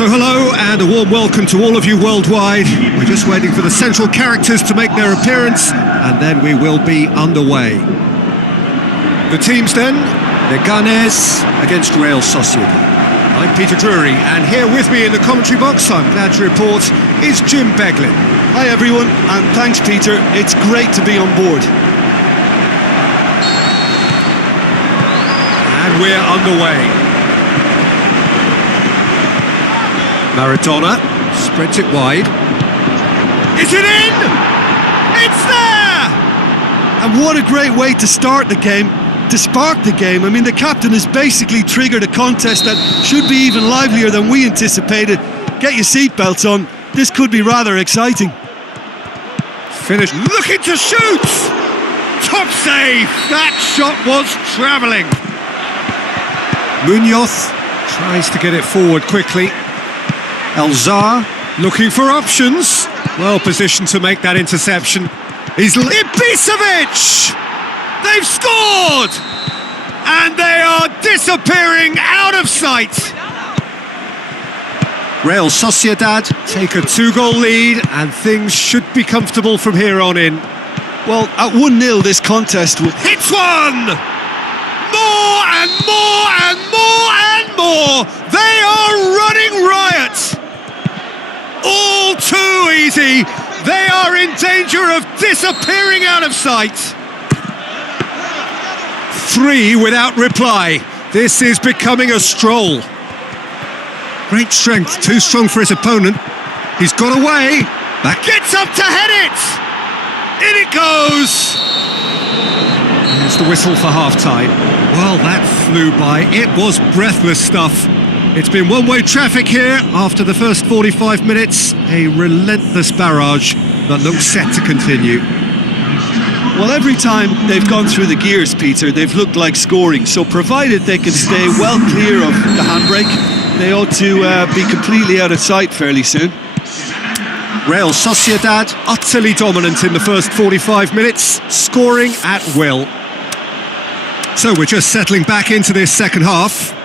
So hello and a warm welcome to all of you worldwide. We're just waiting for the central characters to make their appearance and then we will be underway. The teams then, Leganés against Real Sociedad. I'm Peter Drury and here with me in the commentary box, I'm glad to report, is Jim Beglin. Hi everyone and thanks Peter, it's great to be on board. And we're underway. Maradona spreads it wide. Is it in? It's there! And what a great way to start the game, to spark the game. I mean, the captain has basically triggered a contest that should be even livelier than we anticipated. Get your seatbelts on, this could be rather exciting. Finish, looking to shoot! Top save! That shot was travelling. Munoz tries to get it forward quickly. Elzar looking for options. Well positioned to make that interception. He's Ibisevic! They've scored! And they are disappearing out of sight. Real Sociedad take a 2-goal lead and things should be comfortable from here on in. Well, at 1-0 this contest will... Hits one! More and more and more and more! They are running riot! All too easy! They are in danger of disappearing out of sight! 3 without reply. This is becoming a stroll. Great strength, too strong for his opponent. He's got away. Back gets up to head it! In it goes! There's the whistle for half-time. Well, that flew by. It was breathless stuff. It's been one-way traffic here after the first 45 minutes. A relentless barrage that looks set to continue. Well, every time they've gone through the gears, Peter, they've looked like scoring. So provided they can stay well clear of the handbrake, they ought to be completely out of sight fairly soon. Real Sociedad utterly dominant in the first 45 minutes, scoring at will. So we're just settling back into this second half.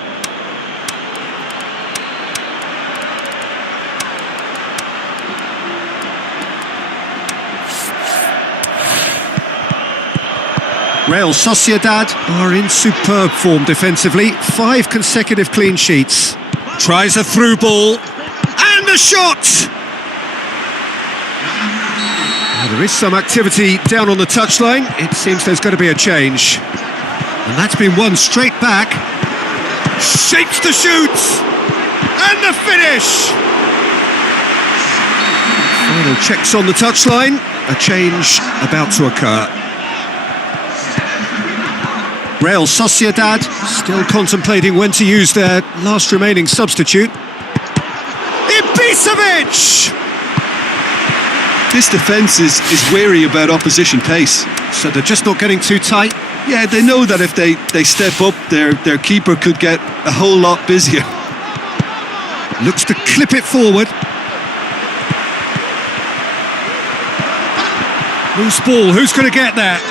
Real Sociedad are in superb form defensively. 5 consecutive clean sheets. Tries a through ball. And the shot! Now, there is some activity down on the touchline. It seems there's going to be a change. And that's been won straight back. Shapes the shoot! And the finish! Final checks on the touchline. A change about to occur. Real Sociedad still contemplating when to use their last remaining substitute. Ibisevic! This defence is wary about opposition pace. So they're just not getting too tight? Yeah, they know that if they step up, their keeper could get a whole lot busier. Looks to clip it forward. Loose ball, who's going to get that?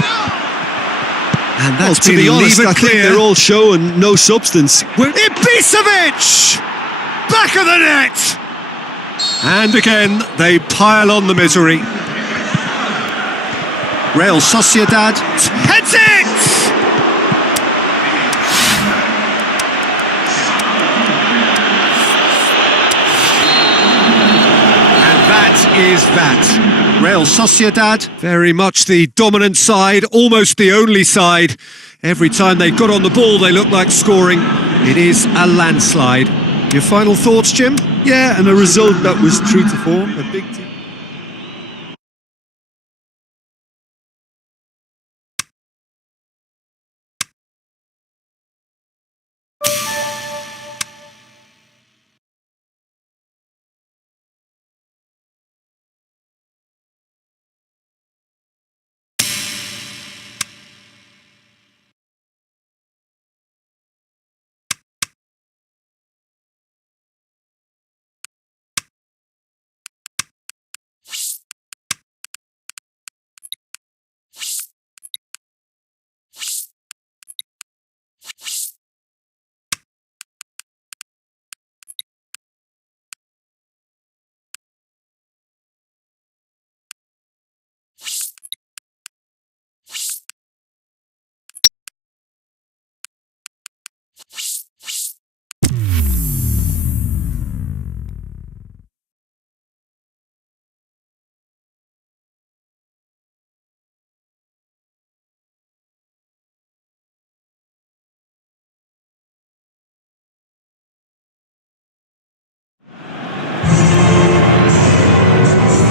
And that's to be honest, I think they're all show and no substance. Ibisevic! Back of the net! And again, they pile on the misery. Real Sociedad heads it! And that is that. Real Sociedad, very much the dominant side, almost the only side. Every time they got on the ball, they looked like scoring. It is a landslide. Your final thoughts, Jim? Yeah, and a result that was true to form, a big team.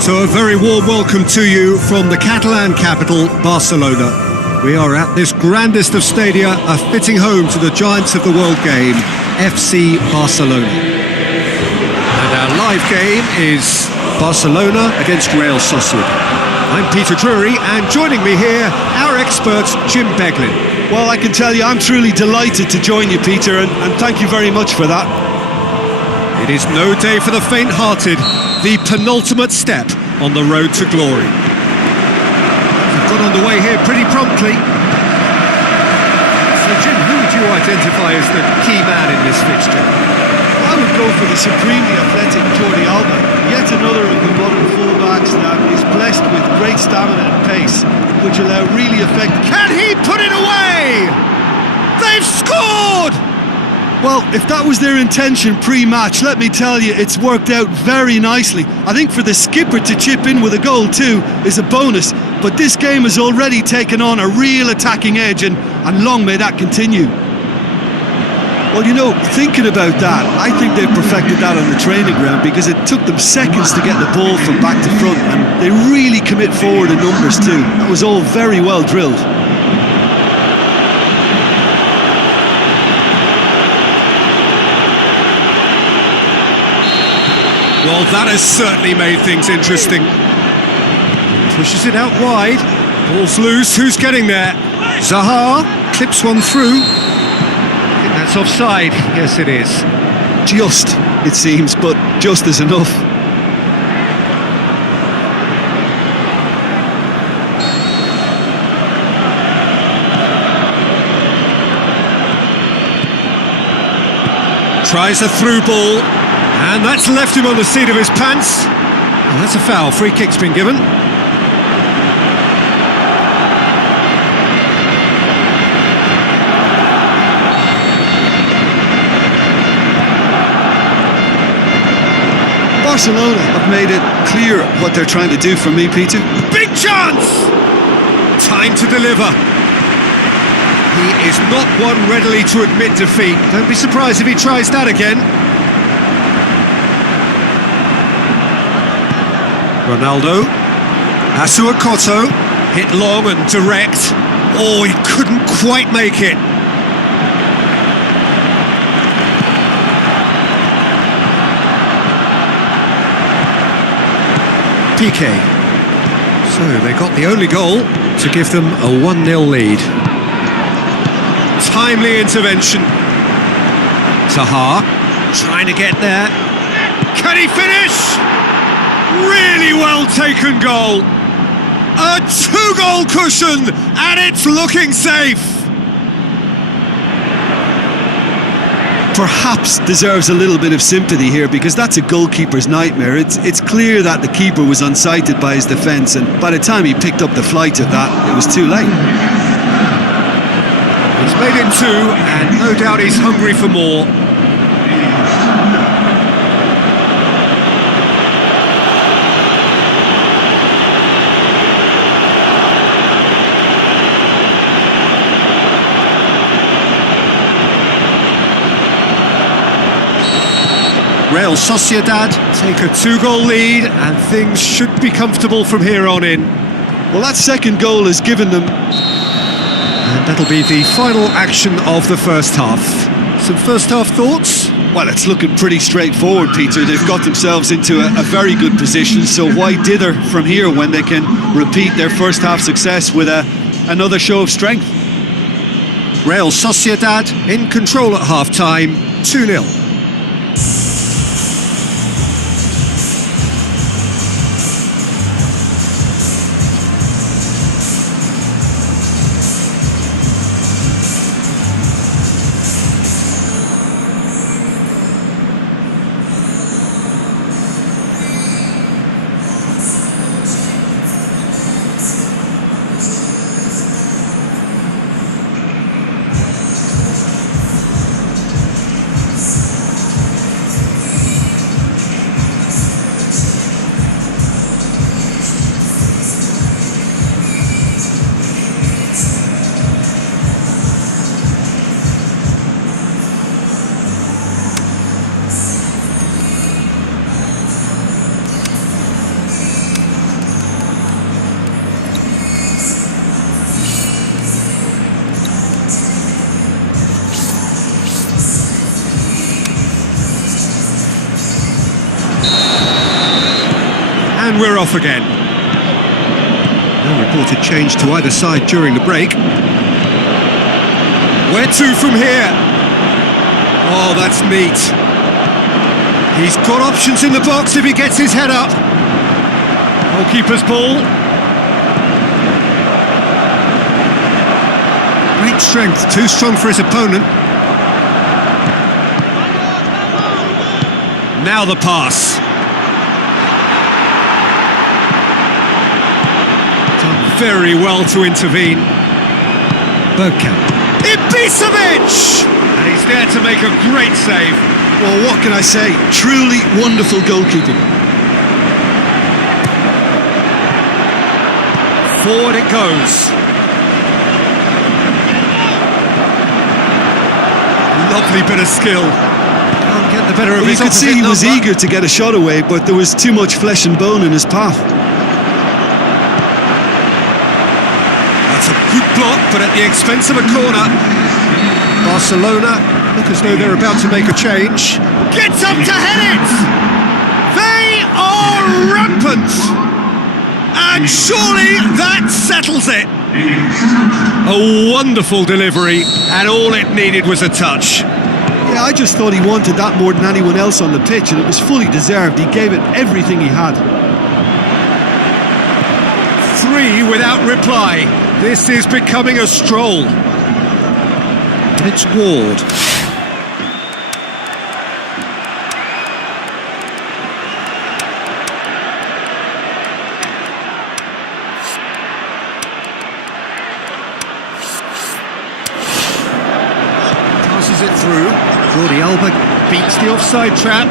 So a very warm welcome to you from the Catalan capital, Barcelona. We are at this grandest of stadia, a fitting home to the giants of the world game, FC Barcelona. And our live game is Barcelona against Real Sociedad. I'm Peter Drury, and joining me here, our expert, Jim Beglin. Well, I can tell you I'm truly delighted to join you, Peter, and thank you very much for that. It is no day for the faint-hearted, the penultimate step on the road to glory. We've got underway here pretty promptly. So Jim, who would you identify as the key man in this fixture? I would go for the supremely athletic Jordi Alba, yet another of the modern fullbacks that is blessed with great stamina and pace, which allow really effective... Can he put it away? They've scored! Well, if that was their intention pre-match, let me tell you, it's worked out very nicely. I think for the skipper to chip in with a goal too is a bonus, but this game has already taken on a real attacking edge, and long may that continue. Well, you know, thinking about that, I think they've perfected that on the training ground, because it took them seconds to get the ball from back to front, and they really commit forward in numbers too. That was all very well drilled. Well, that has certainly made things interesting. Pushes it out wide. Ball's loose. Who's getting there? Zaha clips one through. I think that's offside. Yes, it is. Just, it seems, but just is enough. Tries a through ball. And that's left him on the seat of his pants. And that's a foul. Free kick's been given. Barcelona have made it clear what they're trying to do for me, Peter. Big chance! Time to deliver. He is not one readily to admit defeat. Don't be surprised if he tries that again. Ronaldo, Asuakoto, hit long and direct. Oh, he couldn't quite make it. Piqué. So they got the only goal to give them a 1-0 lead. Timely intervention. Zaha, trying to get there. Can he finish? Really well taken goal. A 2-goal cushion, and it's looking safe. Perhaps deserves a little bit of sympathy here, because that's a goalkeeper's nightmare. It's clear that the keeper was unsighted by his defence, and by the time he picked up the flight of that, it was too late. He's made it 2, and no doubt he's hungry for more. Real Sociedad take a 2-goal lead, and things should be comfortable from here on in. Well, that second goal has given them... And that'll be the final action of the first half. Some first half thoughts? Well, it's looking pretty straightforward, Peter. They've got themselves into a very good position, so why dither from here when they can repeat their first half success with another show of strength? Real Sociedad in control at half-time, 2-0. off again. No reported change to either side during the break. Where to from here? Oh, that's neat. He's got options in the box if he gets his head up. Goalkeeper's ball. Great strength, too strong for his opponent. Now the pass. Done very well to intervene. Bergkamp. Ibisevic! And he's there to make a great save. Well, what can I say? Truly wonderful goalkeeping. Forward it goes. Lovely bit of skill. Can't get the better of his You could see he was number. eager to get a shot away, but there was too much flesh and bone in his path. That's a good block, but at the expense of a corner. Barcelona look as though they're about to make a change. Gets up to head it! They are rampant! And surely that settles it! A wonderful delivery, and all it needed was a touch. Yeah, I just thought he wanted that more than anyone else on the pitch, and it was fully deserved. He gave it everything he had. 3 without reply. This is becoming a stroll. It's Ward. Passes it through. Jordi Alba beats the offside trap.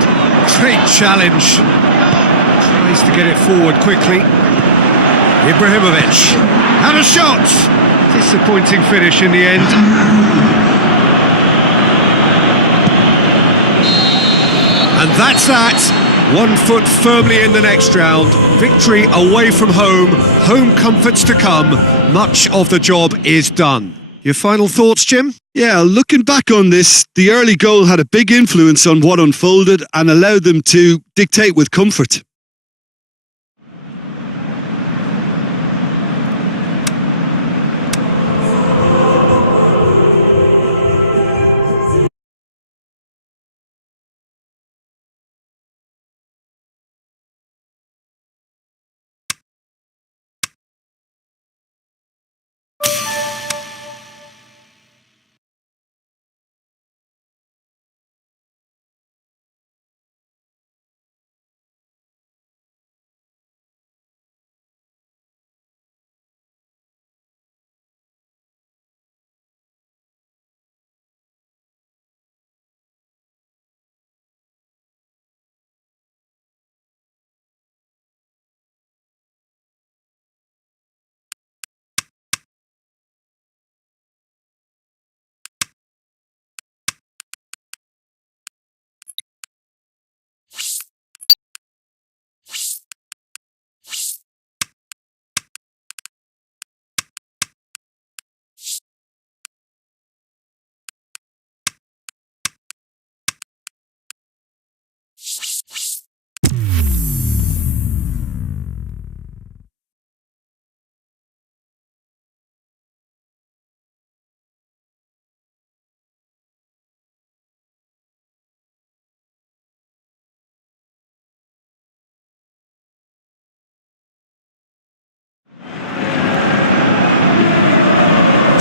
Great challenge. Tries to get it forward quickly. Ibrahimovic. And a shot! Disappointing finish in the end. And that's that. 1 foot firmly in the next round. Victory away from home. Home comforts to come. Much of the job is done. Your final thoughts, Jim? Yeah, looking back on this, the early goal had a big influence on what unfolded and allowed them to dictate with comfort.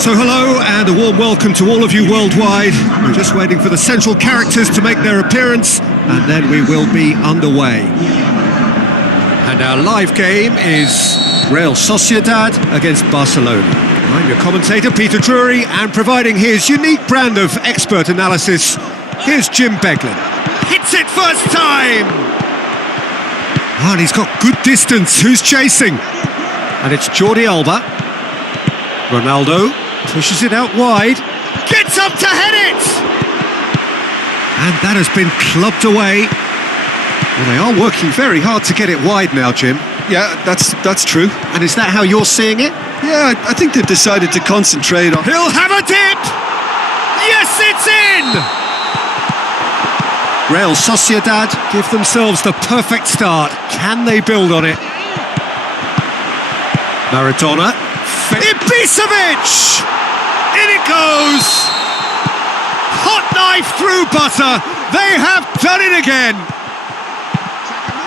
So hello and a warm welcome to all of you worldwide. We're just waiting for the central characters to make their appearance and then we will be underway. And our live game is Real Sociedad against Barcelona. I'm your commentator Peter Drury, and providing his unique brand of expert analysis, here's Jim Beglin. Hits it first time! Oh, and he's got good distance. Who's chasing? And it's Jordi Alba. Ronaldo pushes it out wide. Gets up to head it! And that has been clubbed away. Well, they are working very hard to get it wide now, Jim. Yeah, that's true. And is that how you're seeing it? Yeah, I think they've decided to concentrate on... He'll have a dip! Yes, it's in! Real Sociedad give themselves the perfect start. Can they build on it? Maradona. Ibisevic! In it goes! Hot knife through butter. They have done it again.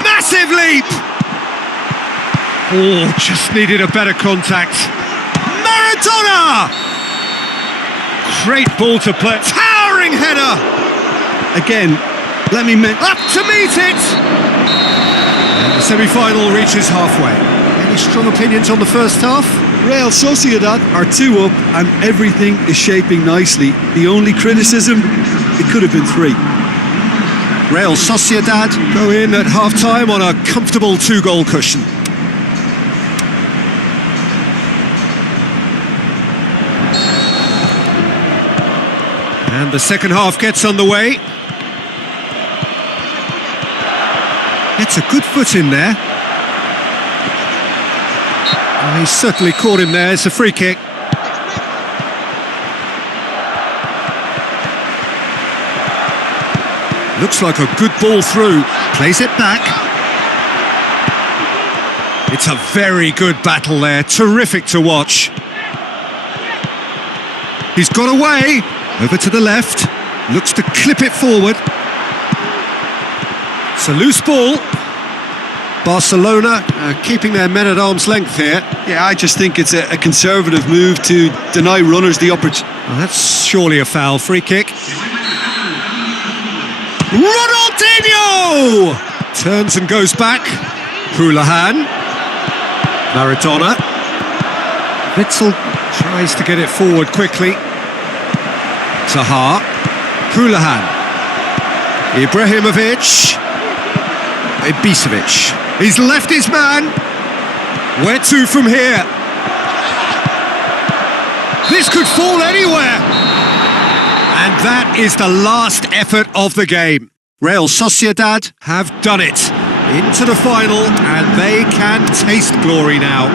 Massive leap. Oh, just needed a better contact. Maradona! Great ball to play. Towering header. Again, let me up to meet it. And the semi-final reaches halfway. Any strong opinions on the first half? Real Sociedad are 2 up and everything is shaping nicely. The only criticism, it could have been 3. Real Sociedad go in at half-time on a comfortable 2-goal cushion. And the second half gets underway. Gets a good foot in there. Oh, he's certainly caught him there. It's a free kick. Looks like a good ball through. Plays it back. It's a very good battle there. Terrific to watch. He's got away. Over to the left. Looks to clip it forward. It's a loose ball. Barcelona keeping their men at arm's length here. Yeah, I just think it's a conservative move to deny runners the opportunity. Well, that's surely a foul. Free kick. Ronaldinho! Turns and goes back. Houlihan. Maradona. Witzel tries to get it forward quickly. Zaha. Houlihan. Ibrahimovic. Ibisevic. He's left his man. Where to from here? This could fall anywhere. And that is the last effort of the game. Real Sociedad have done it. Into the final, and they can taste glory now.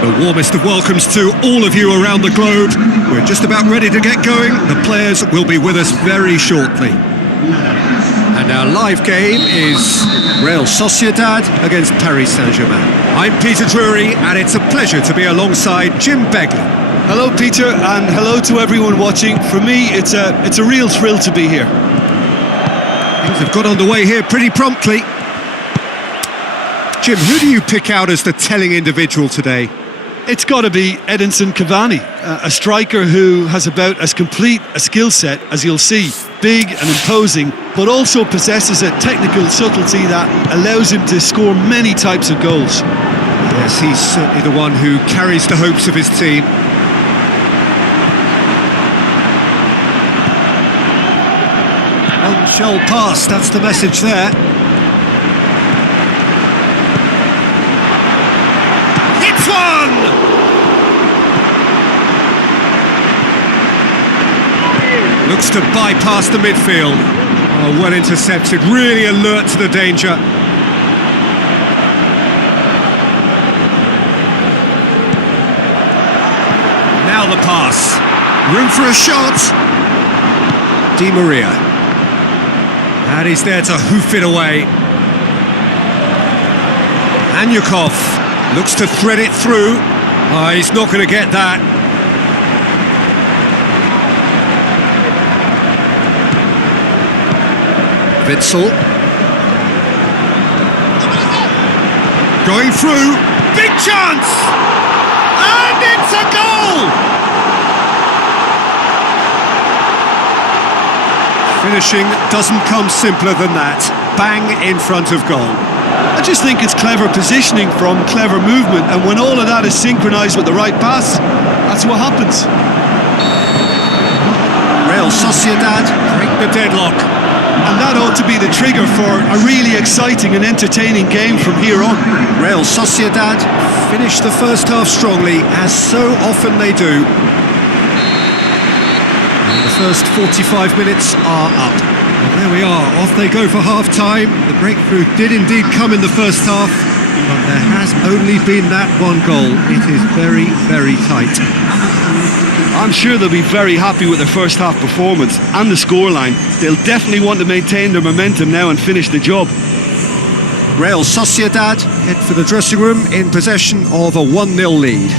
The warmest of welcomes to all of you around the globe. We're just about ready to get going. The players will be with us very shortly. And our live game is Real Sociedad against Paris Saint-Germain. I'm Peter Drury, and it's a pleasure to be alongside Jim Begley. Hello, Peter, and hello to everyone watching. For me, it's a real thrill to be here. Things have got underway here pretty promptly. Jim, who do you pick out as the telling individual today? It's got to be Edinson Cavani, a striker who has about as complete a skill set as you'll see. Big and imposing, but also possesses a technical subtlety that allows him to score many types of goals. Yes, he's certainly the one who carries the hopes of his team. One shall pass, that's the message there. Hits one! Looks to bypass the midfield. Oh, well intercepted, really alert to the danger. Now the pass. Room for a shot. Di Maria. And he's there to hoof it away. Anyukov looks to thread it through. Oh, he's not going to get that. Witzel. Going through. Big chance! And it's a goal! Finishing doesn't come simpler than that. Bang in front of goal. I just think it's clever positioning from clever movement, and when all of that is synchronised with the right pass, that's what happens. Real Sociedad break the deadlock. And that ought to be the trigger for a really exciting and entertaining game from here on. Real Sociedad finished the first half strongly, as so often they do. And the first 45 minutes are up. And there we are, off they go for half-time. The breakthrough did indeed come in the first half, but there has only been that one goal. It is very, very tight. I'm sure they'll be very happy with their first half performance and the scoreline. They'll definitely want to maintain their momentum now and finish the job. Real Sociedad head for the dressing room in possession of a 1-0 lead.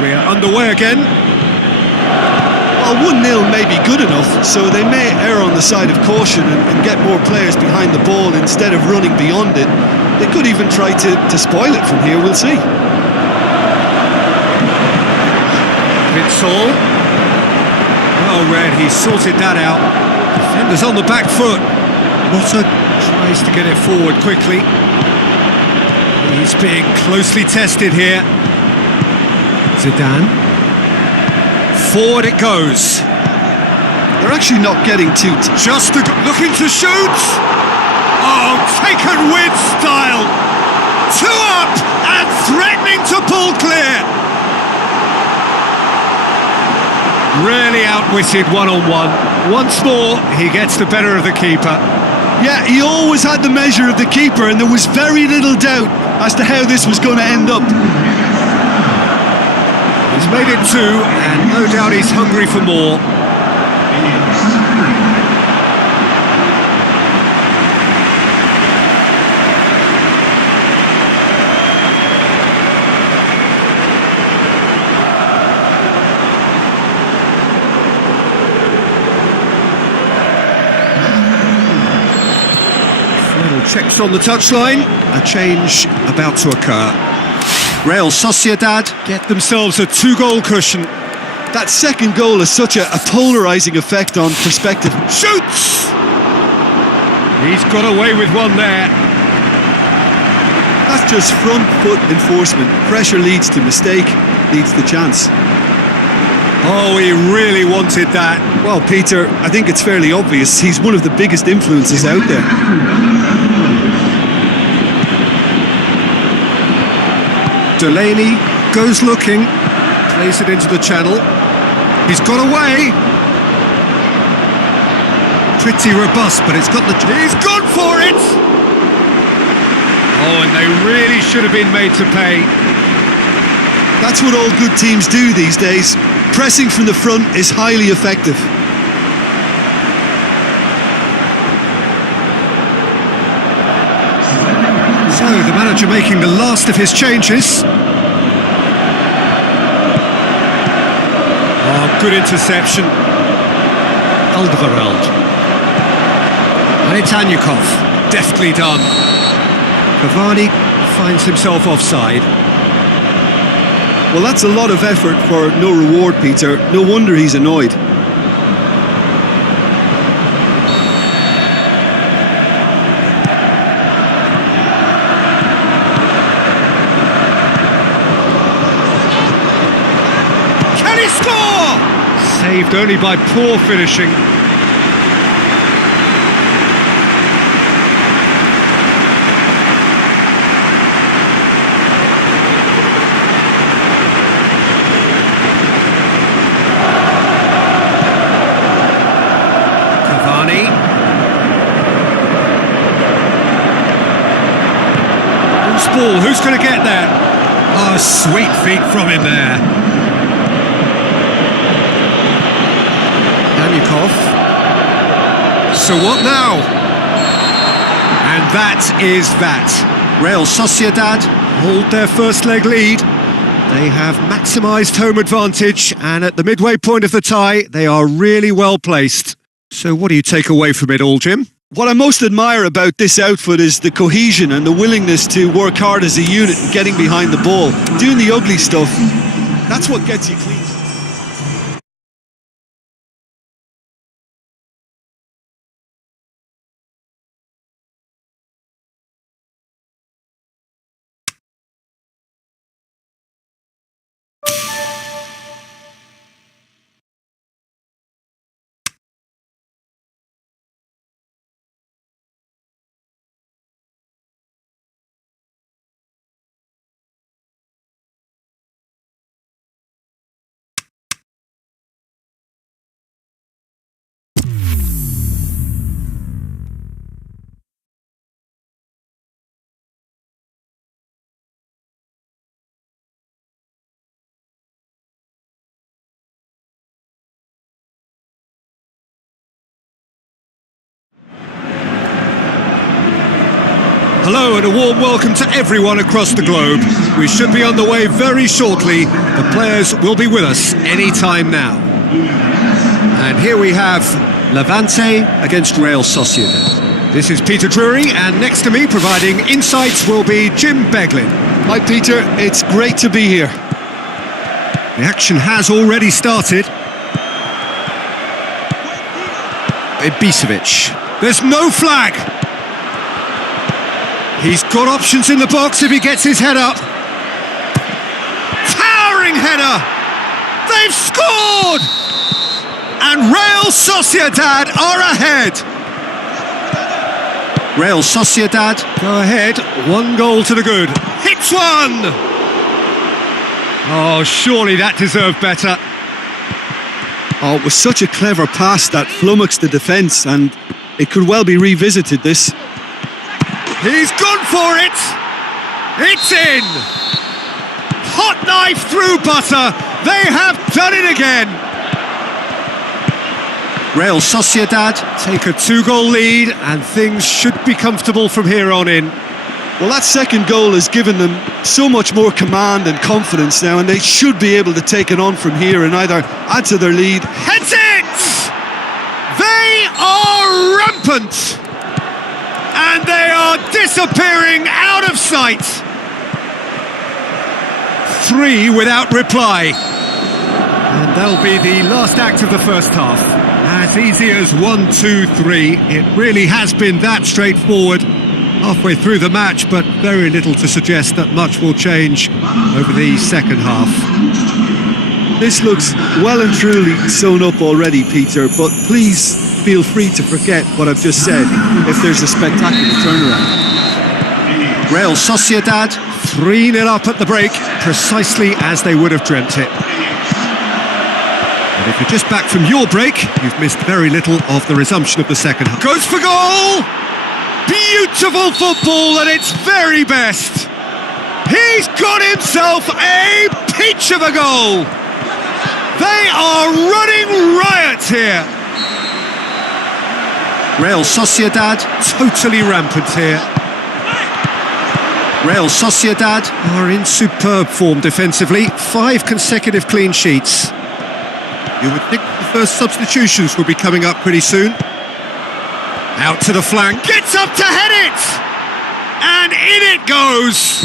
We are underway again. Well, 1-0 may be good enough, so they may err on the side of caution and get more players behind the ball instead of running beyond it. They could even try to spoil it from here, we'll see. Witzel. Well read, he sorted that out. Defenders on the back foot. Motta tries to get it forward quickly. He's being closely tested here. Zidane. Forward it goes. They're actually not getting too... Just looking to shoot! Oh, taken with style! Two up and threatening to pull clear! Really outwitted one-on-one. Once more, he gets the better of the keeper. Yeah, he always had the measure of the keeper, and there was very little doubt as to how this was going to end up. He's made it two, and no doubt he's hungry for more. Final checks on the touchline. A change about to occur. Real Sociedad get themselves a 2-goal cushion. That second goal has such a polarising effect on perspective. Shoots! He's got away with one there. That's just front foot enforcement. Pressure leads to mistake, leads to chance. Oh, he really wanted that. Well, Peter, I think it's fairly obvious he's one of the biggest influences out there. Delaney goes looking, plays it into the channel. He's got away. Pretty robust, but it's got the... He's gone for it! Oh, and they really should have been made to pay. That's what all good teams do these days. Pressing from the front is highly effective. So, the manager making the last of his changes. Oh, good interception. Alderweireld. And it's Anyukov. Deftly done. Cavani finds himself offside. Well, that's a lot of effort for no reward, Peter. No wonder he's annoyed. Can he score? Saved only by poor finishing. Ball, who's going to get there? Oh, sweet feet from him there. Anyukov. So what now? And that is that. Real Sociedad hold their first leg lead. They have maximised home advantage, and at the midway point of the tie, they are really well placed. So what do you take away from it all, Jim? What I most admire about this outfit is the cohesion and the willingness to work hard as a unit and getting behind the ball. Doing the ugly stuff, that's what gets you clean. Hello and a warm welcome to everyone across the globe. We should be on the way very shortly. The players will be with us any time now. And here we have Levante against Real Sociedad. This is Peter Drury, and next to me providing insights will be Jim Beglin. Hi Peter, it's great to be here. The action has already started. Ibisevic. There's no flag! He's got options in the box if he gets his head up. Towering header! They've scored! And Real Sociedad are ahead. Real Sociedad go ahead, 1 goal to the good. Hits one! Oh, surely that deserved better. Oh, it was such a clever pass that flummoxed the defence, and it could well be revisited, this. He's gone for it! It's in! Hot knife through butter! They have done it again! Real Sociedad take a 2-goal lead, and things should be comfortable from here on in. Well, that second goal has given them so much more command and confidence now, and they should be able to take it on from here and either add to their lead. Heads it! They are rampant! And they are disappearing out of sight. 3 without reply. And that'll be the last act of the first half. As easy as 1, 2, 3. It really has been that straightforward halfway through the match, but very little to suggest that much will change over the second half. This looks well and truly sewn up already, Peter, but please feel free to forget what I've just said if there's a spectacular turnaround. Real Sociedad 3-0 up at the break, precisely as they would have dreamt it. And if you're just back from your break, you've missed very little of the resumption of the second half. Goes for goal! Beautiful football at its very best! He's got himself a peach of a goal! They are running riot here! Real Sociedad totally rampant here. Real Sociedad are in superb form defensively, 5 consecutive clean sheets. You would think the first substitutions will be coming up pretty soon. Out to the flank, gets up to head it! And in it goes!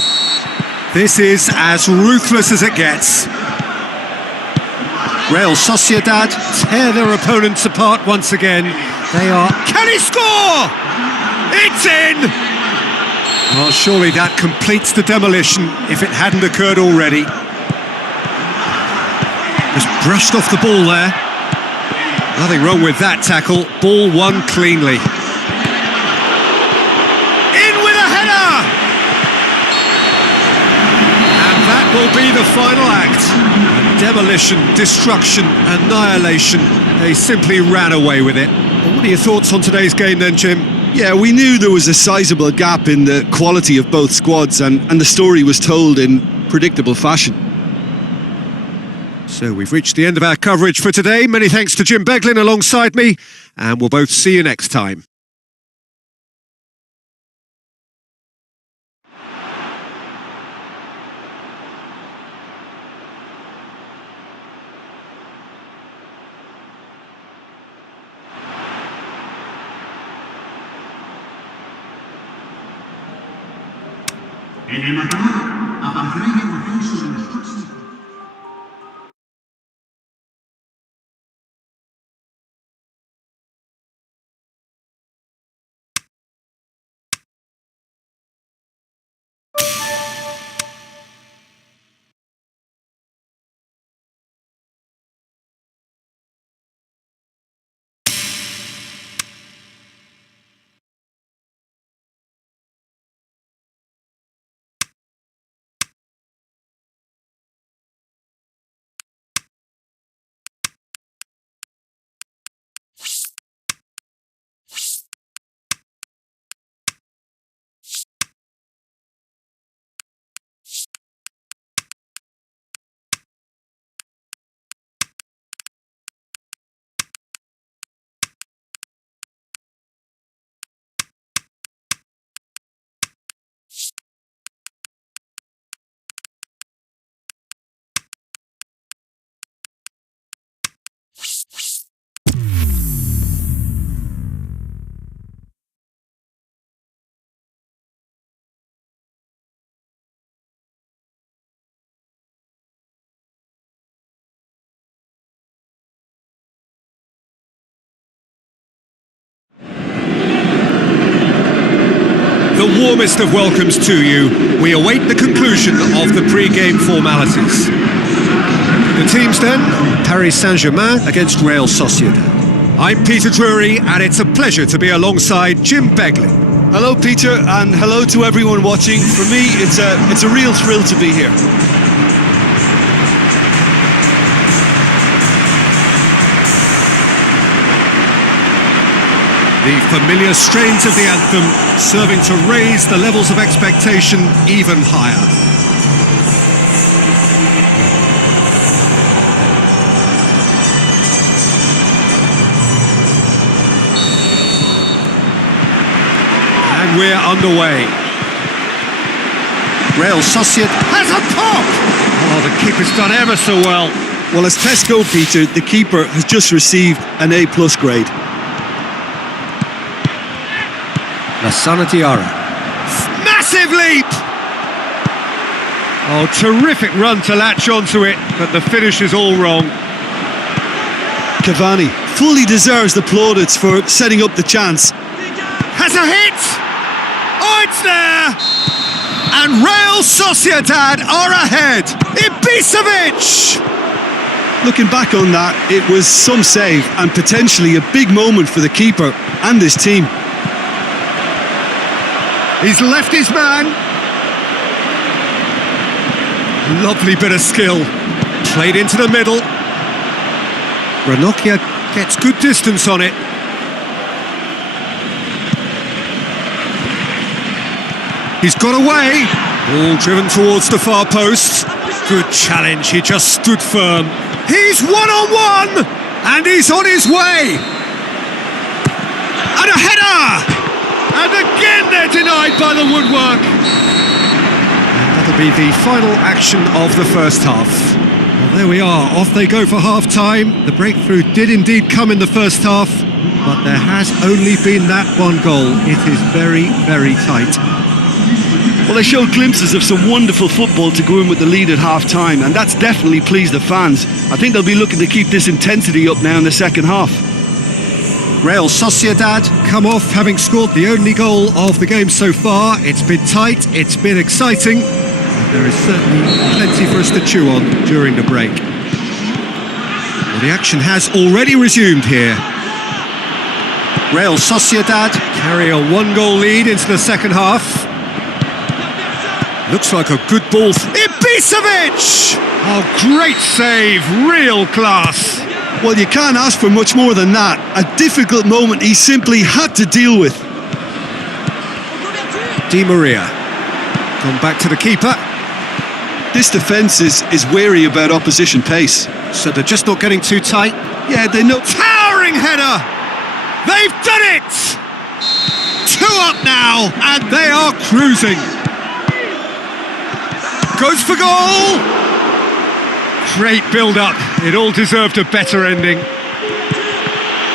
This is as ruthless as it gets. Real Sociedad tear their opponents apart once again. They are... Can he score? It's in! Well, surely that completes the demolition if it hadn't occurred already. Just brushed off the ball there. Nothing wrong with that tackle. Ball won cleanly. In with a header! And that will be the final act. Demolition, destruction, annihilation. They simply ran away with it. Well, what are your thoughts on today's game then, Jim? Yeah, we knew there was a sizable gap in the quality of both squads, and the story was told in predictable fashion. So we've reached the end of our coverage for today. Many thanks to Jim Beglin alongside me, and we'll both see you next time. En el marcador aparecerá el ascenso de los próximos. The warmest of welcomes to you. We await the conclusion of the pre-game formalities. The teams then, Paris Saint-Germain against Real Sociedad. I'm Peter Drury, and it's a pleasure to be alongside Jim Beglin. Hello, Peter, and hello to everyone watching. For me, it's a real thrill to be here. The familiar strains of the anthem serving to raise the levels of expectation even higher. And we're underway. Real Sociedad has a pop! Oh, the keeper's done ever so well. Well, as tests go, Peter, the keeper has just received an A+ grade. Lasana Diarra. Massive leap! Oh, terrific run to latch onto it, but the finish is all wrong. Cavani fully deserves the plaudits for setting up the chance. Has a hit! Oh, it's there! And Real Sociedad are ahead! Ibisevic! Looking back on that, it was some save and potentially a big moment for the keeper and his team. He's left his man. Lovely bit of skill. Played into the middle. Ranocchia gets good distance on it. He's got away. Ball driven towards the far post. Good challenge, he just stood firm. He's one-on-one! And he's on his way! And a header! And again they're denied by the woodwork. And that'll be the final action of the first half. Well, there we are, off they go for half-time. The breakthrough did indeed come in the first half, but there has only been that one goal. It is very, very tight. Well, they showed glimpses of some wonderful football to go in with the lead at half-time, and that's definitely pleased the fans. I think they'll be looking to keep this intensity up now in the second half. Real Sociedad come off having scored the only goal of the game so far. It's been tight, it's been exciting, and there is certainly plenty for us to chew on during the break. Well, the action has already resumed here. Real Sociedad carry a one-goal lead into the second half. Looks like a good ball. Ibisevic! Oh, great save, real class. Well, you can't ask for much more than that. A difficult moment he simply had to deal with. Di Maria. Gone back to the keeper. This defence is wary about opposition pace. So they're just not getting too tight. Yeah, they know. Towering header! They've done it! 2 up now, and they are cruising. Goes for goal! Great build-up. It all deserved a better ending.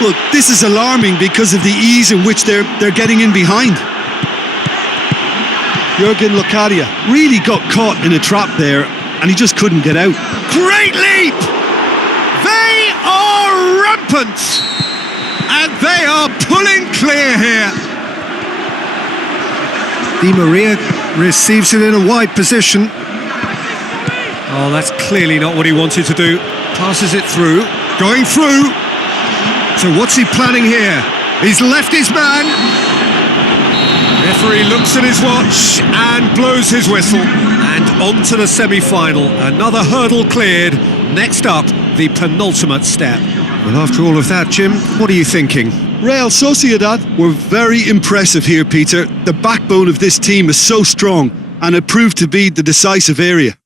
Look, this is alarming because of the ease in which they're getting in behind. Jurgen Locadia really got caught in a trap there, and he just couldn't get out. Great leap! They are rampant! And they are pulling clear here. Di Maria receives it in a wide position. Oh, that's clearly not what he wanted to do. Passes it through. Going through. So what's he planning here? He's left his man. Referee looks at his watch and blows his whistle. And on to the semi-final. Another hurdle cleared. Next up, the penultimate step. Well, after all of that, Jim, what are you thinking? Real Sociedad were very impressive here, Peter. The backbone of this team is so strong, and it proved to be the decisive area.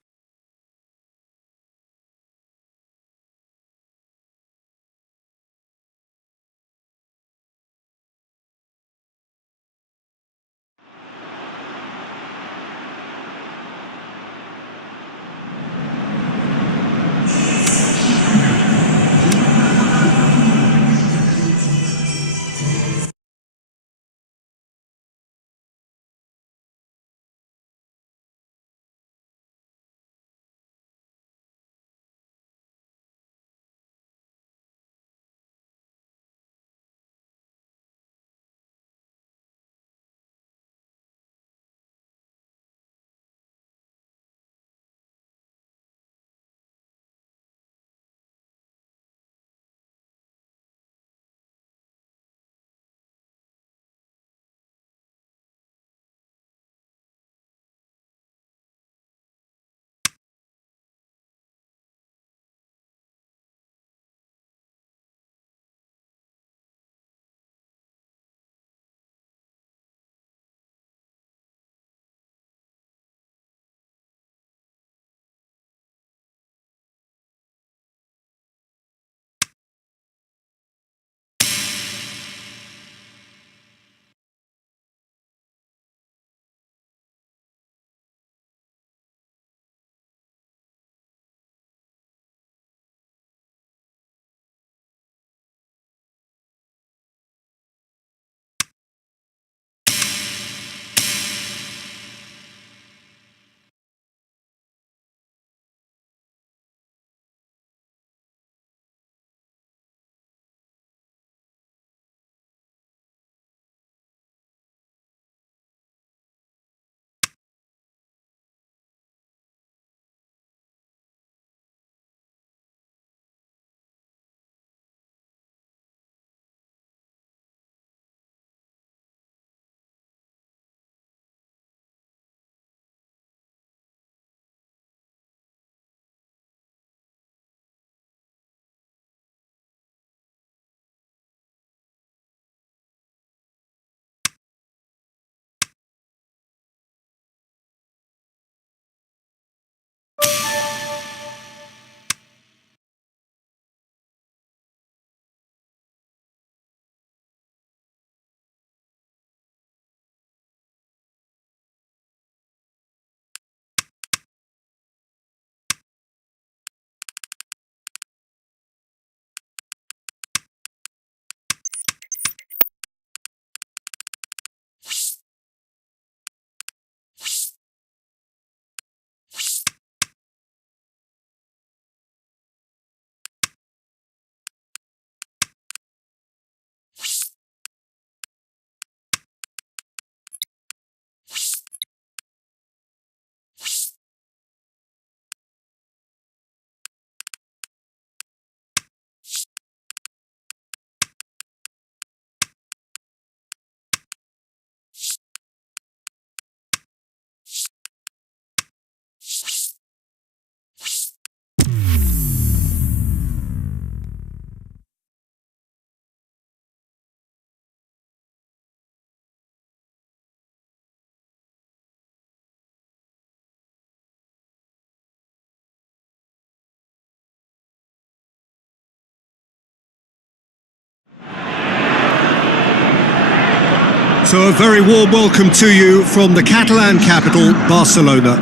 So a very warm welcome to you from the Catalan capital, Barcelona.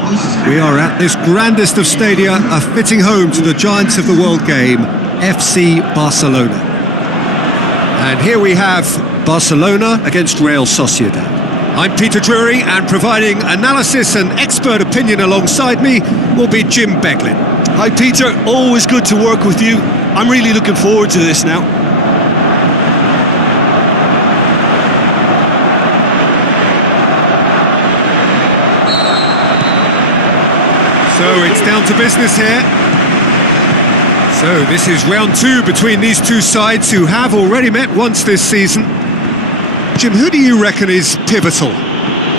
We are at this grandest of stadia, a fitting home to the giants of the world game, FC Barcelona. And here we have Barcelona against Real Sociedad. I'm Peter Drury, and providing analysis and expert opinion alongside me will be Jim Beglin. Hi Peter, always good to work with you. I'm really looking forward to this now. So it's down to business here. So this is round two between these two sides who have already met once this season. Jim, who do you reckon is pivotal?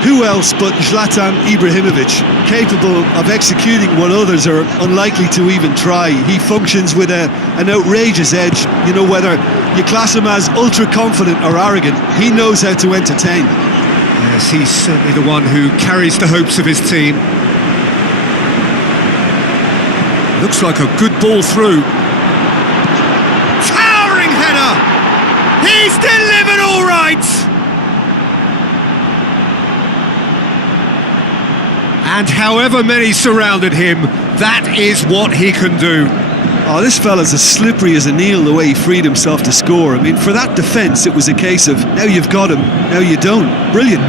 Who else but Zlatan Ibrahimovic, capable of executing what others are unlikely to even try. He functions with an outrageous edge. You know, whether you class him as ultra-confident or arrogant, he knows how to entertain. Yes, he's certainly the one who carries the hopes of his team. Looks like a good ball through. Towering header! He's delivered all right! And however many surrounded him, that is what he can do. Oh, this fella's as slippery as an eel, the way he freed himself to score. I mean, for that defence, it was a case of, now you've got him, now you don't. Brilliant.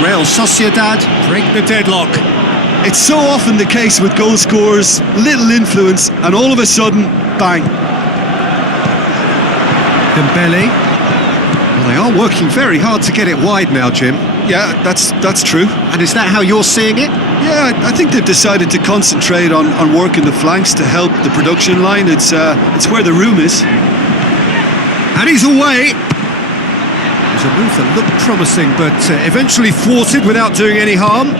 Real Sociedad break the deadlock. It's so often the case with goal scorers, little influence, and all of a sudden, bang. Dembele. Well, they are working very hard to get it wide now, Jim. Yeah, that's true. And is that how you're seeing it? Yeah, I think they've decided to concentrate on working the flanks to help the production line. It's where the room is. And he's away. It was a move that looked promising, but eventually thwarted without doing any harm.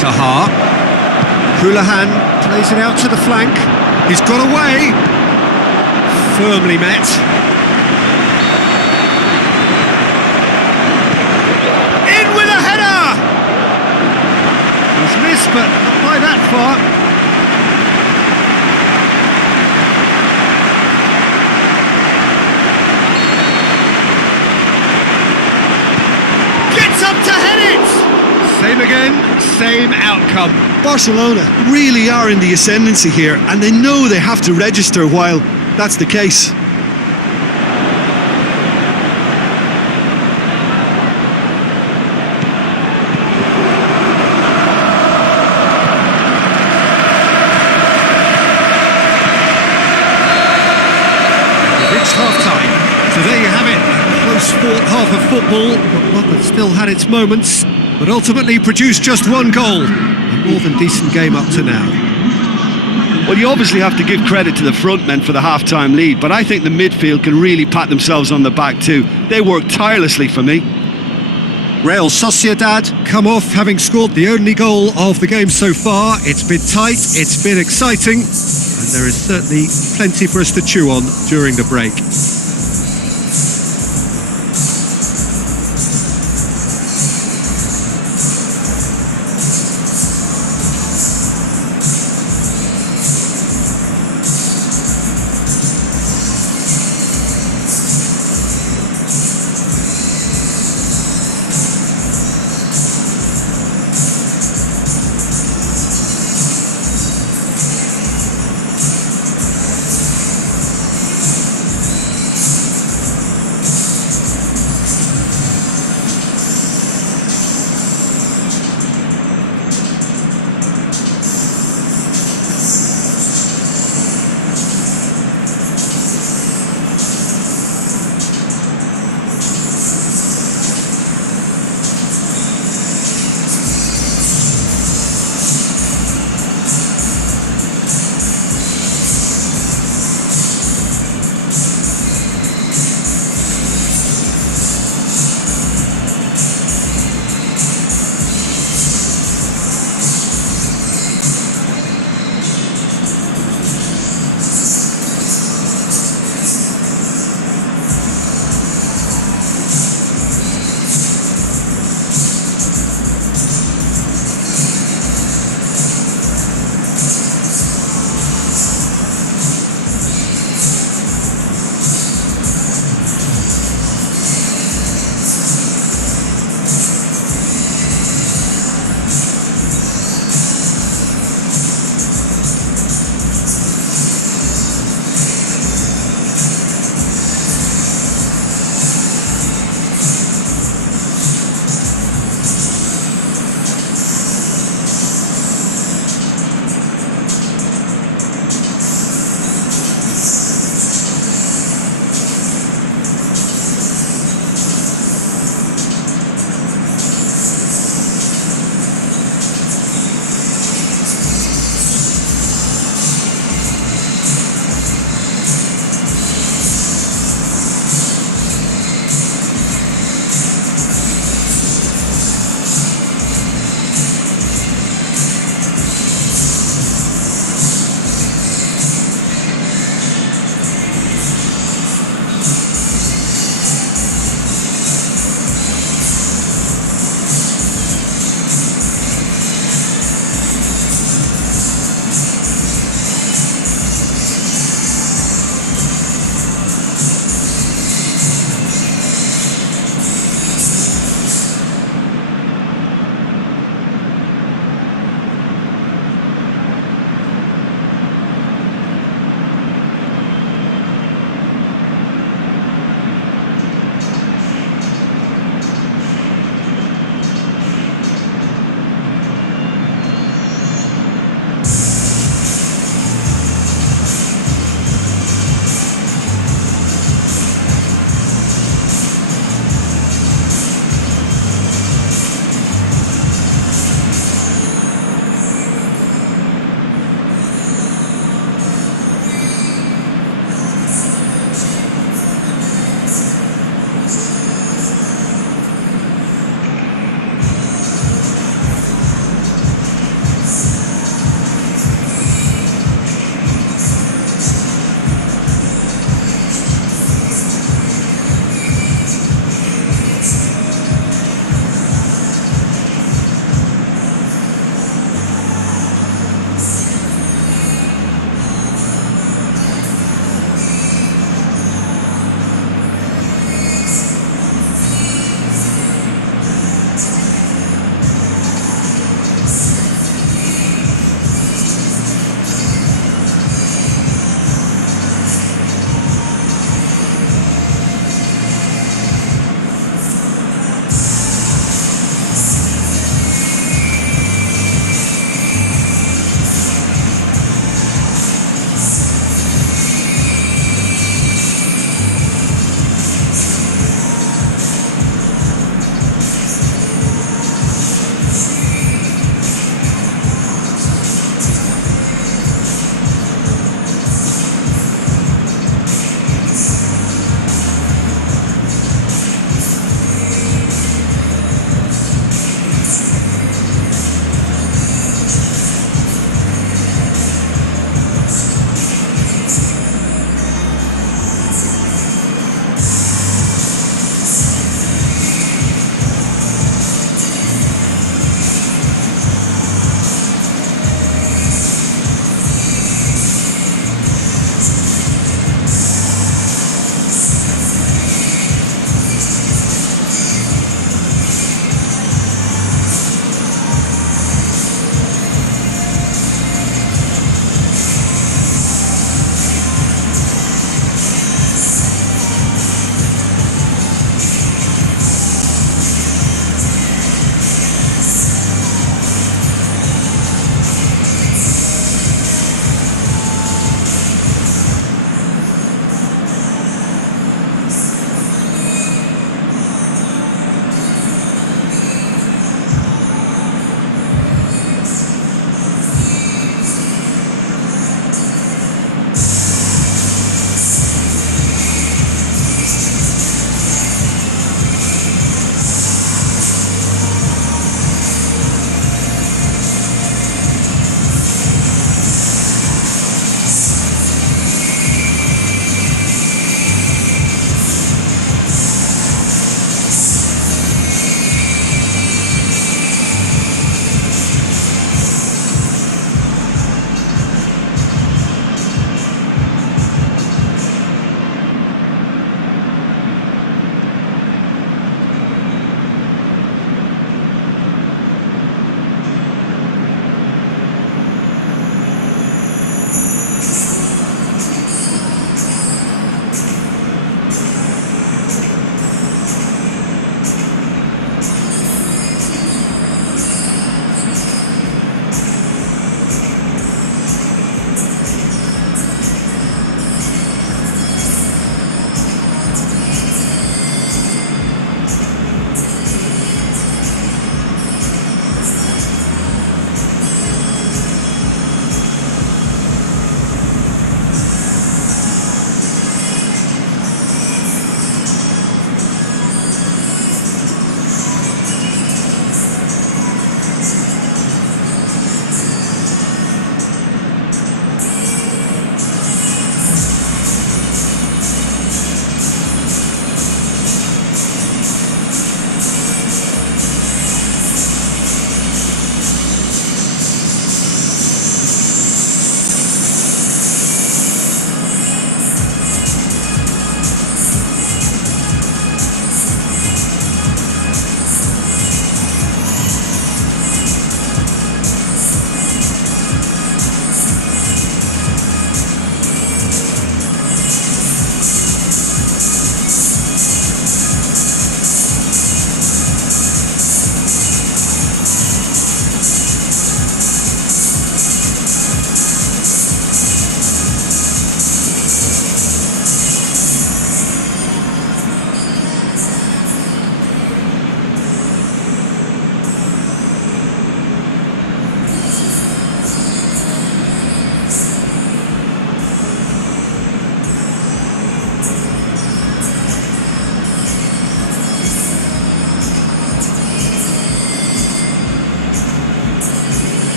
Zaha. Houlihan plays it out to the flank. He's got away. Firmly met. In with a header! He's missed, but not by that far. Up to head it! Same again, same outcome. Barcelona really are in the ascendancy here, and they know they have to register while that's the case. We've reached half-time, so there you have it. Close-fought half of football, but one that still had its moments, but ultimately produced just one goal. A more than decent game up to now. Well, you obviously have to give credit to the front men for the half-time lead, but I think the midfield can really pat themselves on the back too. They worked tirelessly for me. Real Sociedad come off having scored the only goal of the game so far. It's been tight, it's been exciting, and there is certainly plenty for us to chew on during the break.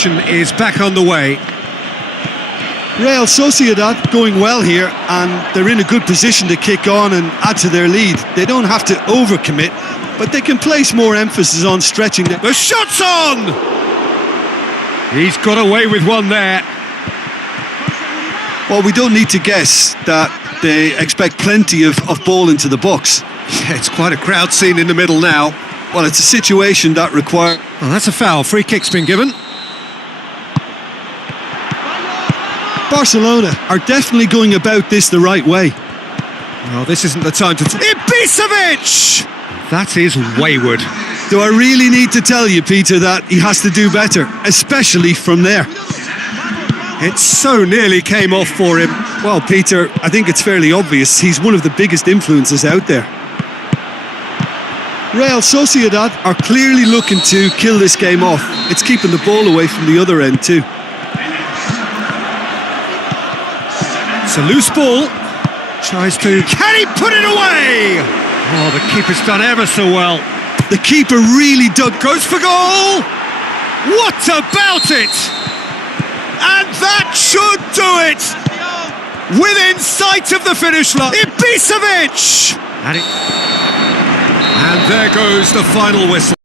possession is back on the way. Real Sociedad going well here, and they're in a good position to kick on and add to their lead. They don't have to overcommit, but they can place more emphasis on stretching them. The shot's on! He's got away with one there. Well, we don't need to guess that they expect plenty of ball into the box. Yeah, it's quite a crowd scene in the middle now. Well, it's a situation that requires... Well, that's a foul. Free kick's been given. Barcelona are definitely going about this the right way. Well, this isn't the time to... Ibisevic! That is wayward. Do I really need to tell you, Peter, that he has to do better, especially from there? It so nearly came off for him. Well, Peter, I think it's fairly obvious he's one of the biggest influences out there. Real Sociedad are clearly looking to kill this game off. It's keeping the ball away from the other end too. It's a loose ball. Tries to... Can he put it away? Oh, the keeper's done ever so well. The keeper really dug... Goes for goal! What about it? And that should do it! Within sight of the finish line. Ibisevic! And there goes the final whistle.